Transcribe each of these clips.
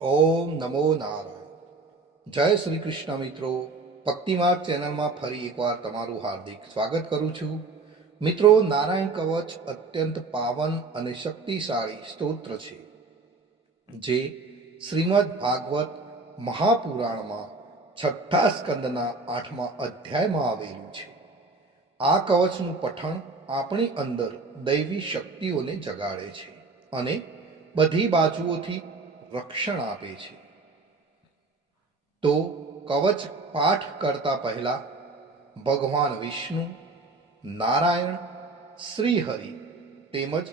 ઓમ નમો નારાયણ. જય શ્રી કૃષ્ણ મિત્રો. ભક્તિમાર્ગ ચેનલમાં ફરી એકવાર તમારું હાર્દિક સ્વાગત કરું છું. મિત્રો, નારાયણ કવચ અત્યંત પાવન અને શક્તિશાળી સ્તોત્ર છે, જે શ્રીમદ ભાગવત મહાપુરાણમાં છઠ્ઠા સ્કંદના 8મા અધ્યાયમાં આવેલું છે. આ કવચનું પઠણ આપણી અંદર દૈવી શક્તિઓને જગાડે છે અને બધી બાજુઓથી રક્ષણ આપે છે. તો કવચ પાઠ કરતા પહેલા ભગવાન વિષ્ણુ, નારાયણ, શ્રીહરિ તેમજ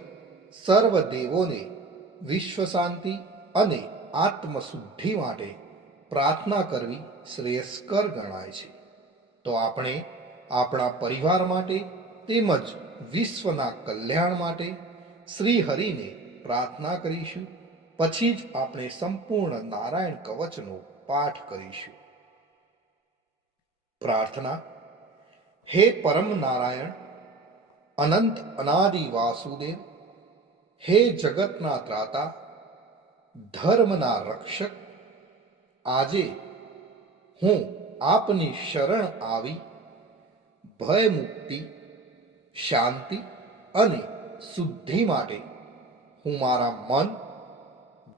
સર્વ દેવોને વિશ્વ શાંતિ અને આત્મશુદ્ધિ માટે પ્રાર્થના કરવી શ્રેયસ્કર ગણાય છે. તો આપણે આપણા પરિવાર માટે તેમજ વિશ્વના કલ્યાણ માટે શ્રીહરિને પ્રાર્થના કરીશું. પછી જ આપણે સંપૂર્ણ નારાયણ કવચનો પાઠ કરીશું. પ્રાર્થના. હે પરમ નારાયણ, અનંત અનાદિ વાસુદેવ, હે જગતના ત્રાતા, ધર્મના રક્ષક, આજે હું આપની શરણ આવી ભય મુક્તિ, શાંતિ અને શુદ્ધિ માટે હું મારા મન,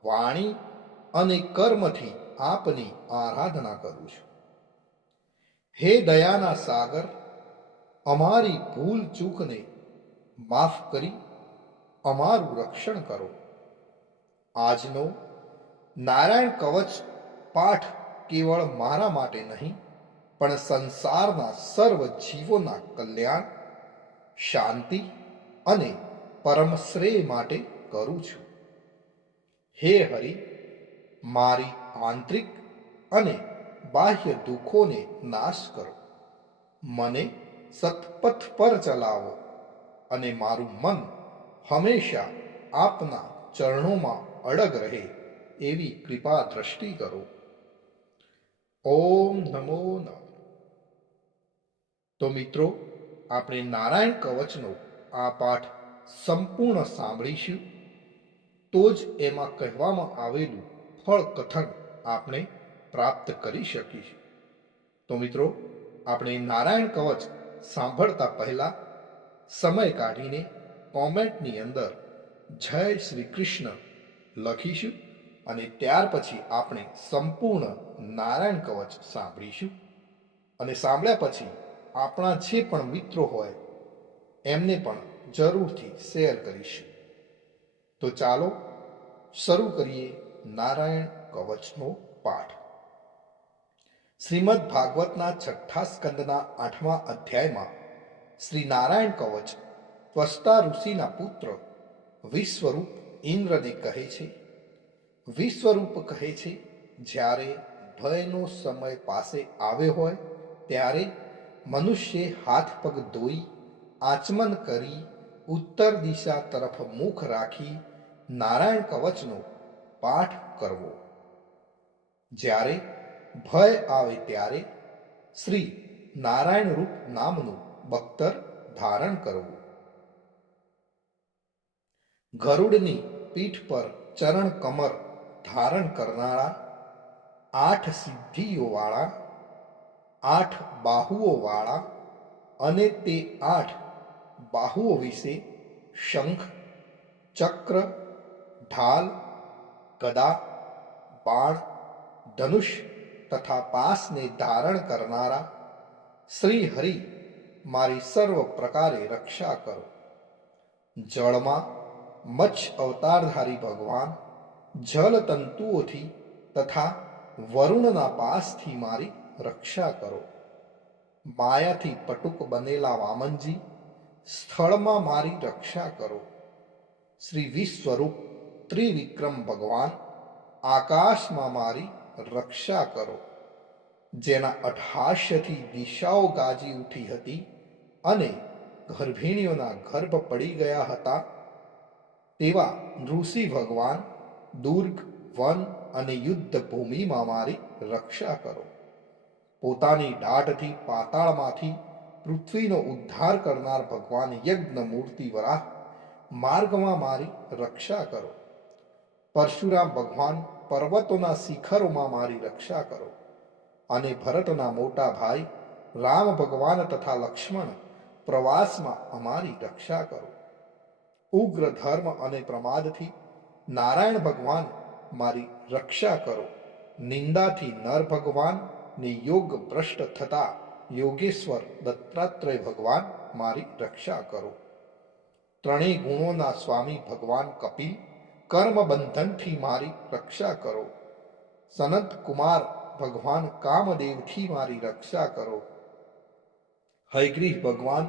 વાણી અને કર્મથી આપની આરાધના કરું છું. હે દયાના સાગર, અમારી ભૂલ ચૂકને માફ કરી અમારું રક્ષણ કરો. આજનો નારાયણ કવચ પાઠ કેવળ મારા માટે નહીં, પણ સંસારના સર્વ જીવોના કલ્યાણ, શાંતિ અને પરમ શ્રેય માટે કરું છું. હે હરિ, મારી આંતરિક અને બાહ્ય દુઃખોને નાશ કરો, મને સત્પથ પર ચલાવો અને મારું મન હંમેશા આપના ચરણોમાં અડગ રહે એવી કૃપા દ્રષ્ટિ કરો. ઓમ નમો નારાયણ. તો મિત્રો, આપણે નારાયણ કવચનો આ પાઠ સંપૂર્ણ સાંભળીશું, તો જ એમાં કહેવામાં આવેલું ફળ કથન આપણે પ્રાપ્ત કરી શકીશું. તો મિત્રો, આપણે નારાયણ કવચ સાંભળતા પહેલા સમય કાઢીને કોમેન્ટની અંદર જય શ્રી કૃષ્ણ લખીશું અને ત્યાર પછી આપણે સંપૂર્ણ નારાયણ કવચ સાંભળીશું. અને સાંભળ્યા પછી આપણા જે પણ મિત્રો હોય એમને પણ જરૂરથી શેર કરીશું. તો ચાલો શરૂ કરીએ નારાયણ કવચનો પાઠ. શ્રીમદ ભાગવતના છઠ્ઠા સ્કંદના 8મા અધ્યાયમાં શ્રી નારાયણ કવચ ત્વષ્ટા ઋષિના પુત્ર વિશ્વરૂપ ઇન્દ્રને કહે છે. વિશ્વરૂપ કહે છે, જ્યારે ભયનો સમય પાસે આવ્યો હોય ત્યારે મનુષ્ય હાથ પગ ધોઈ આચમન કરી ઉત્તર દિશા તરફ મુખ રાખી નારાયણ કવચનો પાઠ કરવો. જ્યારે ભય આવે ત્યારે શ્રી નારાયણ રૂપ નામનું બખ્તર ધારણ કરવું. ગરુડની પીઠ પર ચરણ કમર ધારણ કરનારા, 8 સિદ્ધિઓવાળા, 8 બાહુઓવાળા અને તે 8 બાહુઓ વિશે શંખ, ચક્ર, ઢાલ, ગદા, બાણ, ધનુષ તથા પાસને ધારણ કરનારા શ્રી હરિ મારી સર્વ પ્રકારે રક્ષા કરો. જળમાં મત્સ્ય અવતારધારી ભગવાન જલ તંતુઓથી તથા વરુણના પાસથી મારી રક્ષા કરો. માયાથી પટુક બનેલા વામનજી, સ્થળમાં મારી રક્ષા કરો. શ્રી વિશ્વરૂપ ત્રિવિક્રમ ભગવાન, આકાશમાં મારી રક્ષા કરો. જેના અઠહાસ્યથી દિશાઓ ગાજી ઉઠી હતી અને ગર્ભિણીઓના ગર્ભ પડી ગયા હતા, તેવા ઋષિ ભગવાન દુર્ગ, વન અને યુદ્ધ ભૂમિમાં મારી રક્ષા કરો. પોતાની દાઢથી પાતાળમાંથી પૃથ્વીનો ઉદ્ધાર કરનાર ભગવાન યજ્ઞ મૂર્તિ વરાહ માર્ગમાં મારી રક્ષા કરો. પરશુરામ ભગવાન પર્વતોના શિખરોમાં મારી રક્ષા કરો. અને ભરતના મોટા ભાઈ રામ ભગવાન તથા લક્ષ્મણ પ્રવાસમાં અમારી રક્ષા કરો. ઉગ્ર ધર્મ અને પ્રમાદથી નારાયણ ભગવાન મારી રક્ષા કરો. નિંદાથી નર ભગવાન ને યોગ ભ્રષ્ટ થતા યોગેશ્વર દત્તાત્રેય ભગવાન મારી રક્ષા કરો. ત્રણેય ગુણોના સ્વામી ભગવાન કપિલ કર્મ બંધનથી મારી રક્ષા કરો. સનત કુમાર ભગવાન કામદેવથી મારી રક્ષા કરો. હયગ્રીવ ભગવાન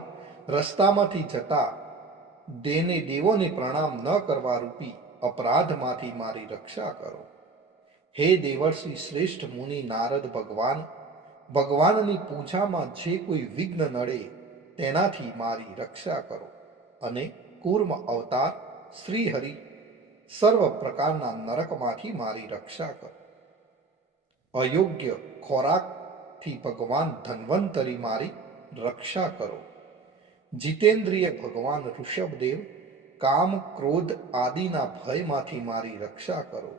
રસ્તામાંથી જતા દેવોને પ્રણામ ન કરવા રૂપી અપરાધમાંથી મારી રક્ષા કરો. હે દેવર્ષિ શ્રેષ્ઠ મુનિ નારદ ભગવાન, ભગવાનની પૂજામાં જે કોઈ વિઘ્ન નડે તેનાથી મારી રક્ષા કરો. અને કૂર્મ અવતાર શ્રી હરિ સર્વ પ્રકારના નરકમાંથી મારી રક્ષા કરો. અયોગ્ય ખોરાકથી ભગવાન ધન્વંતરી મારી રક્ષા કરો. જીતેન્દ્રિય ભગવાન ઋષભદેવ કામ ક્રોધ આદિના ભયમાંથી મારી રક્ષા કરો.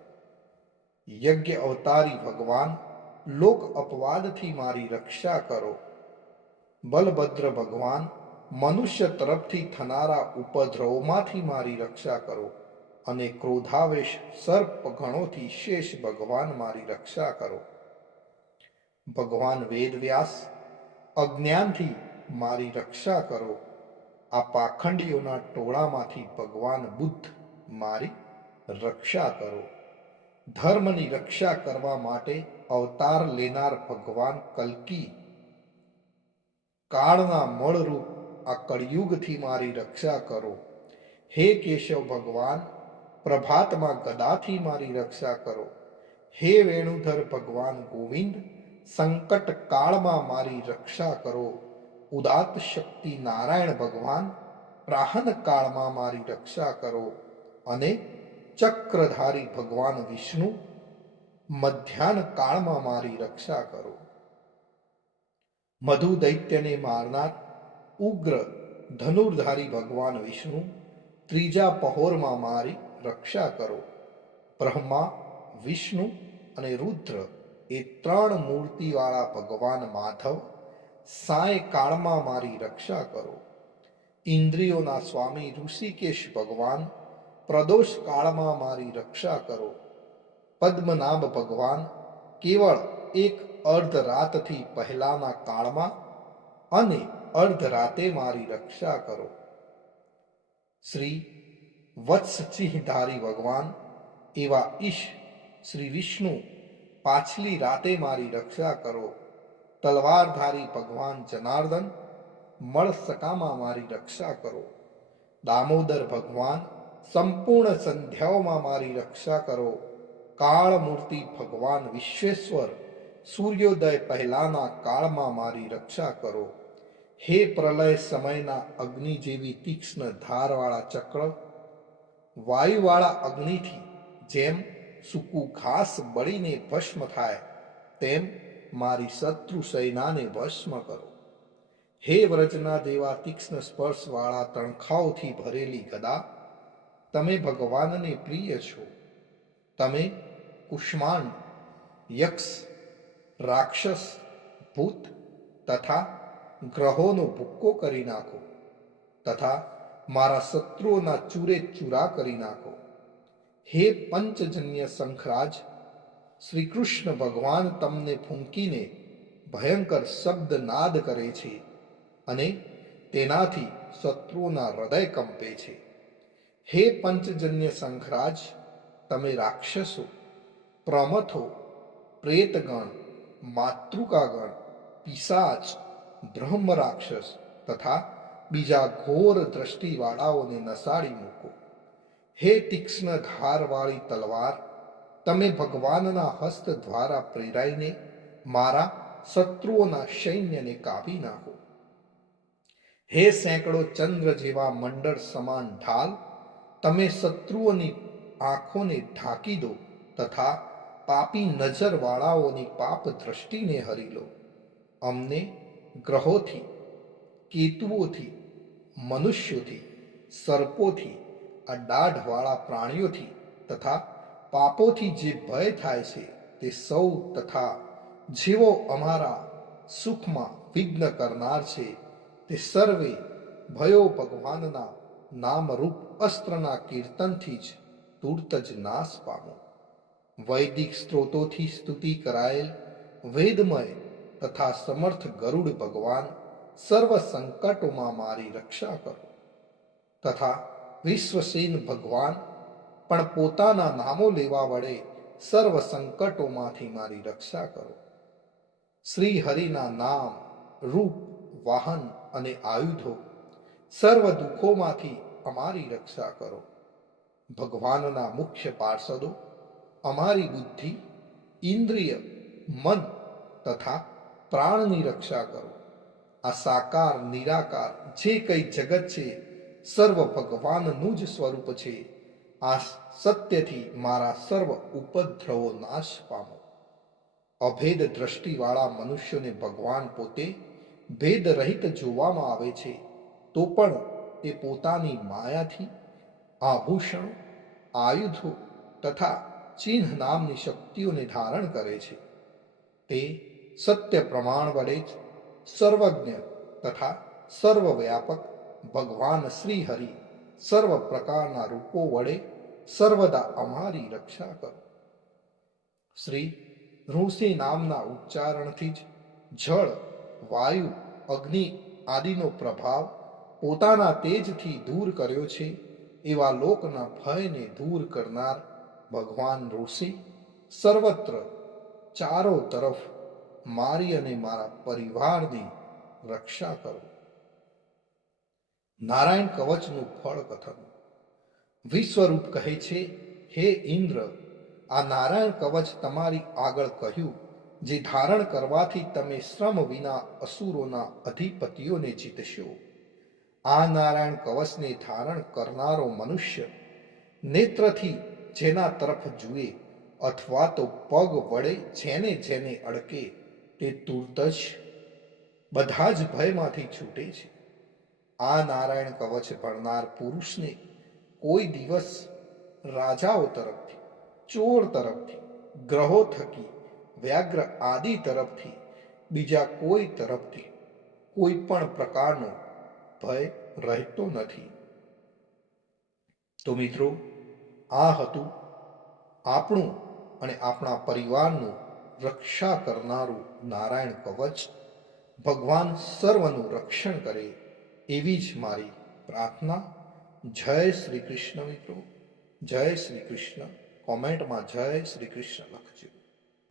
યજ્ઞ અવતારી ભગવાન લોક અપવાદથી મારી રક્ષા કરો. બલભદ્ર ભગવાન મનુષ્ય તરફથી થનારા ઉપદ્રવમાંથી મારી રક્ષા કરો. અને ક્રોધાવેશ સર્પ ગણોથી શેષ ભગવાન મારી રક્ષા કરો. ભગવાન વેદવ્યાસ અજ્ઞાનથી મારી રક્ષા કરો. આ પાખંડીઓના ટોળામાંથી ભગવાન બુદ્ધ મારી રક્ષા કરો. ધર્મની રક્ષા કરવા માટે અવતાર લેનાર ભગવાન કલ્કી કાળના મળરૂપ આ કળિયુગથી મારી રક્ષા કરો. હે કેશવ ભગવાન પ્રભાતમાં ગદાથી મારી રક્ષા કરો. હે વેણુધર ભગવાન ગોવિંદ સંકટ કાળમાં મારી રક્ષા કરો. ઉદાત શક્તિ નારાયણ ભગવાન પ્રાહન કાળમાં મારી રક્ષા કરો. અને ચક્રધારી ભગવાન વિષ્ણુ મધ્યાહન કાળમાં મારી રક્ષા કરો. મધુ દૈત્યને મારનાર ઉગ્ર ધનુર્ધારી ભગવાન વિષ્ણુ ત્રીજા પહોરમાં મારી રક્ષા કરો. બ્રહ્મા વિષ્ણુ અને રુદ્ર એ ત્રણ મૂર્તિવાળા ભગવાન માધવ સાય કાળમાં મારી રક્ષા કરો. ઇન્દ્રિયોના સ્વામી ઋષિકેશ ભગવાન પ્રદોષ કાળમાં મારી રક્ષા કરો. પદ્મનાભ ભગવાન કેવળ એક અર્ધ રાતથી પહેલાના કાળમાં અને અર્ધ રાતે મારી રક્ષા કરો. શ્રી વત્સચિહધારી ભગવાન એવા ઈશ શ્રી વિષ્ણુ પાછલી રાતે મારી રક્ષા કરો. તલવારધારી ભગવાન જનાર્દન મળસકામાં મારી રક્ષા કરો. દામોદર ભગવાન સંપૂર્ણ સંધ્યાઓમાં મારી રક્ષા કરો. કાળ મૂર્તિ ભગવાન વિશ્વેશ્વર સૂર્યોદય પહેલાના કાળમાં મારી રક્ષા કરો. હે પ્રલય સમયના અગ્નિ જેવી તીક્ષ્ણ ધારવાળા ચક્ર વાયુવાળા અગ્નિથી જેમ સૂકું ઘાસ બળીને ભસ્મ થાય તેમ મારી શત્રુ સેનાને ભસ્મ કરો. હે વ્રજના દેવા તીક્ષ્ણ સ્પર્શવાળા તણખાઓથી ભરેલી ગદા તમે ભગવાનને પ્રિય છો. તમે કુષ્માંડ યક્ષ રાક્ષસ ભૂત તથા ગ્રહોનો ભૂક્કો કરી નાખો તથા મારા શત્રુઓના ચૂરે ચૂરા કરી નાખો. હે પંચજન્ય શંખરાજ શ્રી કૃષ્ણ ભગવાન તમને ફૂંકીને ભયંકર શબ્દ નાદ કરે છે અને તેનાથી શત્રુઓના હૃદય કંપે છે. હે પંચજન્ય શંખરાજ તમે રાક્ષસો પ્રમથો પ્રેતગણ માતૃકાગણ પિશાચ બ્રહ્મ રાક્ષસ તથા બીજા ઘોર દ્રષ્ટિવાળાઓને નસાડી મૂકો. હે તીક્ષ્ણ ધારવાળી તલવાર તમે ભગવાનના હસ્ત દ્વારા પ્રેરાઈને મારા શત્રુઓના સૈન્યને કાપી નાખો. હે સેંકડો ચંદ્ર જેવા મંડળ સમાન ઢાલ તમે શત્રુઓની આંખોને ઢાંકી દો તથા પાપી નજરવાળાઓની પાપ દ્રષ્ટિને હરી લો. અમને ગ્રહોથી કેતુઓથી મનુષ્યોથી સર્પોથી આ દાઢવાળા પ્રાણીઓથી તથા પાપોથી જે ભય થાય છે તે સૌ તથા જેવો અમારા સુખમાં વિઘ્ન કરનાર છે તે સર્વે ભયો ભગવાનના નામરૂપ અસ્ત્રના કીર્તનથી જ તુર્ત જ નાશ પામો. વૈદિક સ્ત્રોતોથી સ્તુતિ કરાયેલ વેદમય તથા સમર્થ ગરુડ ભગવાન સર્વ સંકટોમાં મારી રક્ષા કરો. તથા વિશ્વસેન ભગવાન પણ પોતાના નામો લેવા વડે સર્વ સંકટોમાંથી મારી રક્ષા કરો. શ્રી હરિના નામ, રૂપ, વાહન અને આયુધો સર્વ દુઃખોમાંથી અમારી રક્ષા કરો. ભગવાનના મુખ્ય પાર્ષદો અમારી બુદ્ધિ, ઇન્દ્રિય, મન તથા પ્રાણની રક્ષા કરો. આ સાકાર નિરાકાર જે કંઈ જગત છે સર્વ ભગવાનનું જ સ્વરૂપ છે. આ સત્યથી મારા સર્વ ઉપદ્રવો નાશ પામો. અભેદ દ્રષ્ટિવાળા મનુષ્યોને ભગવાન પોતે ભેદ રહિત જોવામાં આવે છે, તો પણ તે પોતાની માયાથી આભૂષણો, આયુધો તથા ચિહ્ન નામની શક્તિઓને ધારણ કરે છે. તે સત્ય પ્રમાણ વડે જ સર્વજ્ઞ તથા સર્વવ્યાપક ભગવાન શ્રી હરિ સર્વ પ્રકારના રૂપો વડે સર્વદા અમારી રક્ષા કરો. શ્રી ઋષિ નામના ઉચ્ચારણથી જ જળ, વાયુ, અગ્નિ આદિનો પ્રભાવ પોતાના તેજથી દૂર કર્યો છે એવા લોકના ભયને દૂર કરનાર ભગવાન ઋષિ સર્વત્ર ચારો તરફ મારી અને મારા પરિવારની રક્ષા કરો. નારાયણ કવચનું ફળ કથન. વિશ્વરૂપ કહે છે, હે ઇન્દ્ર, આ નારાયણ કવચ તમારી આગળ કહ્યું જે ધારણ કરવાથી તમે શ્રમ વિના અસુરોના અધિપતિઓને જીતશો. આ નારાયણ કવચને ધારણ કરનારો મનુષ્ય નેત્રથી જેના તરફ જુએ અથવા તો પગ વડે જેને જેને અડકે તે તુરત જ બધા જ ભયમાંથી છૂટે છે. આ નારાયણ કવચ ભણનાર પુરુષને કોઈ દિવસ રાજાઓ તરફથી, ચોર તરફથી, ગ્રહો થકી, વ્યાઘ્ર આદિ તરફથી, બીજા કોઈ તરફથી કોઈ પણ પ્રકારનો ભય રહેતો નથી. તો મિત્રો, આ હતું આપણું અને આપણા પરિવારનું રક્ષા કરનારું નારાયણ કવચ. ભગવાન સર્વનું રક્ષણ કરે એવી જ મારી પ્રાર્થના. જય શ્રી કૃષ્ણ મિત્રો, જય શ્રી કૃષ્ણ. કોમેન્ટમાં જય શ્રી કૃષ્ણ લખજો.